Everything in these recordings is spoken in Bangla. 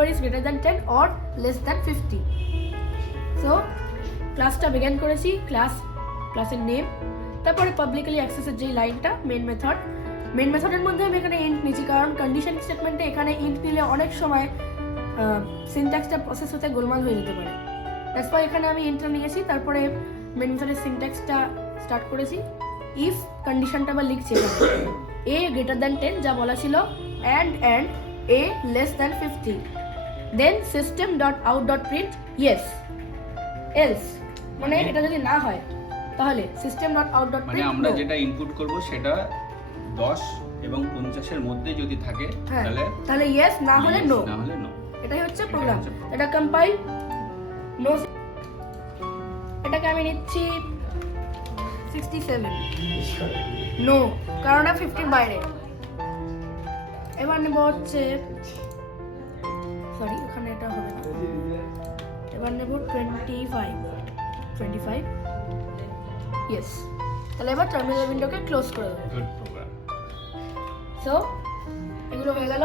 number is greater than 10 or less than 50. So ক্লাসটা বিগিন করেছি, ক্লাসের নেম, তারপরে পাবলিকলি অ্যাক্সেসের যে লাইনটা মেন মেথডের মধ্যে আমি এখানে ইন্ট নিয়েছি, কারণ কন্ডিশন স্টেটমেন্টে এখানে ইন্ট নিলে অনেক সময় সিনট্যাক্সটা প্রসেস হতে গোলমাল হয়ে যেতে পারে। দ্যাটস ওয়াই এখানে আমি ইন্টটা নিয়েছি। তারপরে মেন মেথডের সিনট্যাক্সটা স্টার্ট করেছি। ইফ কন্ডিশনটা আবার লিখছি এ গ্রেটার দ্যান 10 যা বলা ছিল, and a less than 50, then system dot out dot print yes else, মানে এটা যদি না হয় তাহলে system dot out dot print, মানে আমরা যেটা ইনপুট করব সেটা 10 এবং 50 এর মধ্যে যদি থাকে তাহলে ইয়েস, না হলে নো। এটাই হচ্ছে প্রোগ্রাম। এটা কম্পাইল, নো, এটাকে আমি নিচ্ছি 67, নো কারণ এটা 50 বাইরে। এবার নেব হচ্ছে, সরি ওখানে এটা হবে না, এবার নেব 25, ইয়েস। তাহলে এবার টার্মিনাল উইন্ডোকে ক্লোজ করে দেবো। সো এগুলো হয়ে গেল।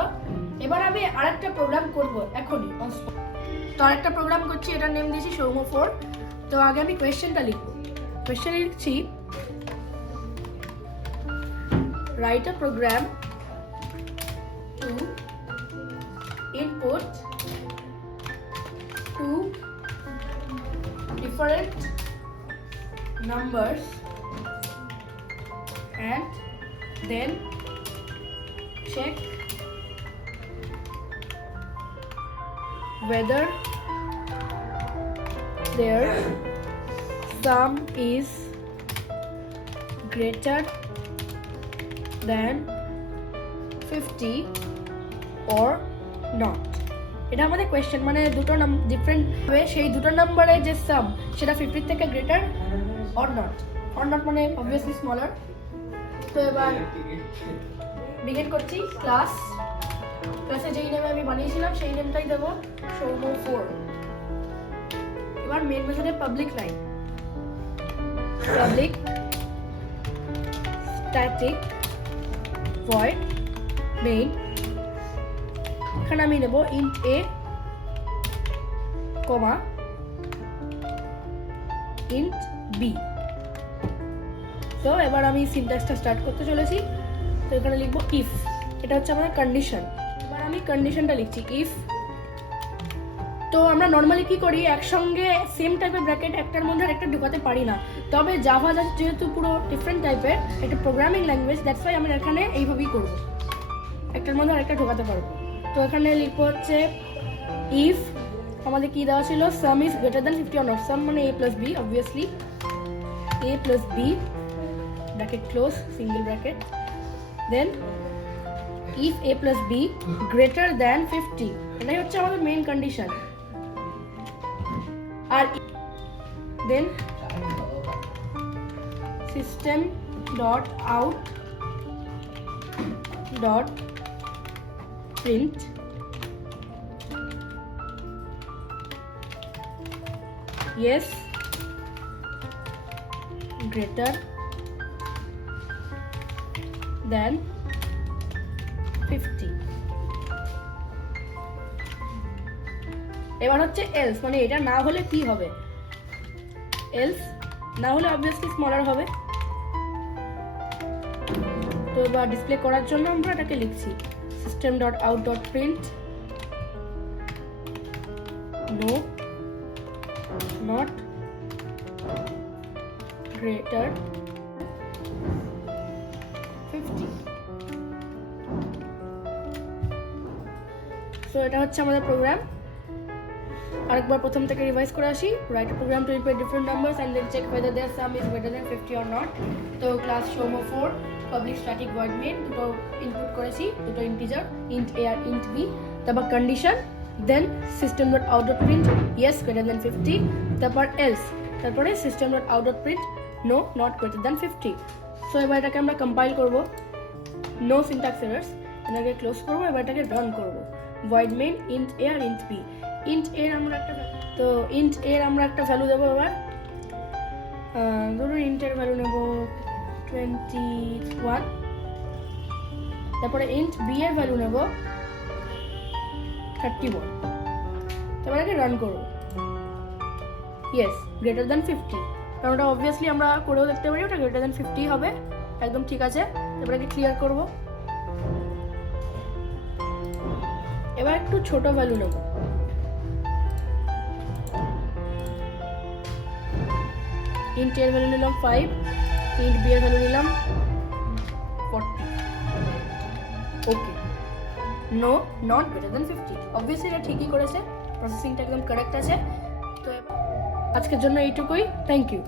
এবার আমি আরেকটা প্রোগ্রাম করব এখনই। তো আরেকটা প্রোগ্রাম করছি, এটার নেম দিয়েছি সৌম্য 4। তো আগে আমি কোয়েশ্চেনটা লিখবো। কোয়েশ্চেন লিখছি, write a program to input two different numbers and then check whether their sum is greater than 50 or not. এটা আমাদের কোয়েশ্চেন, মানে দুটো ডিফারেন্ট হবে, সেই দুটো নাম্বারের যে সাম সেটা 50 থেকে গ্রেটার অর নট মানে অবভিয়াসলি স্মলার। তো এবার বিগিন করছি। ক্লাসে যেই নেমে আমি বানিয়েছিলাম সেই নেমটাই দেবো, সৌম্য 4। এবার মেন মেথডের public line, public static void main, এখানে আমি নেব ইন্ট এ কমা ইন্ট বি। তো এবার আমি সিনট্যাক্সটা স্টার্ট করতে চলেছি। তো এখানে লিখবো ইফ, এটা হচ্ছে আমার কন্ডিশন। এবার আমি কন্ডিশনটা লিখছি ইফ। তো আমরা নর্মালি কি করি, একসঙ্গে সেম টাইপের ব্র্যাকেট একটার মধ্যে আরেকটা ঢোকাতে পারি না, তবে জাভা যেহেতু পুরো ডিফারেন্ট টাইপের একটা প্রোগ্রামিং ল্যাঙ্গুয়েজ, দ্যাটস ওয়াই আমরা এখানে এইভাবেই করব, একটার মধ্যে আরেকটা ঢোকাতে পারবো। তো এখানে লিখবো হচ্ছে ইফ আমাদের কি দেওয়া ছিল, sum is greater than 50 or not, sum মানে a plus B, obviously a plus B bracket close single bracket, then if a plus B greater than 50, এটাই হচ্ছে আমাদের মেইন কন্ডিশন। আর then system dot out dot print yes greater than 50। এবার হচ্ছে এলস, মানে এটা না হলে কি হবে, এলস না হলে অবভিয়াসলি স্মলার হবে। তো এবার ডিসপ্লে করার জন্য আমরা এটাকে লিখছি system.out.print no not greater 50। So এটা হচ্ছে আমাদের প্রোগ্রাম। আরেকবার প্রথম থেকে রিভাইজ করে আসি। Write a program to input different numbers and then check whether their sum is greater than 50 or not। তো class Soumya 4 public static void main দুটো ইনপুট করেছি, দুটো ইন্টিজার ইন্ট এ আর ইন্ট বি, তারপর condition, then system dot out dot print yes greater than 50, তারপর এলস, তারপরে system dot out dot print no not greater than 50। So এবার এটাকে আমরা কম্পাইল করব, নো সিনট্যাক্স এরার্স, এটাকে ক্লোজ করব, এবার এটাকে রান করব। ভয়েড মেইন ইন্ট এ আর ইন্ট বি, ইন্ট এর আমরা একটা ভ্যালু দেবো। এবার ধরুন ইন্টের ভ্যালু নেব 21, তারপরে ইন্ট বি এর ভ্যালু নেব 31। তো এবার রান করবো। ইয়েস, গ্রেটার দ্যান 50, কারণ ওটা অবভিয়াসলি আমরা করেও দেখতে পারি ওটা গ্রেটার দ্যান 50 হবে, একদম ঠিক আছে। এবারে ক্লিয়ার করব। এবার একটু ছোট ভ্যালু নেব, ইন্ট এর ভ্যালু নিলাম 5, ইন্ট বি এর ভ্যালু নিলাম 40। Okay, no, not greater than 50, obviously এটা ঠিকই করেছে, প্রসেসিংটা একদম কারেক্ট আছে। তো আজকের জন্য এইটুকুই, থ্যাংক ইউ।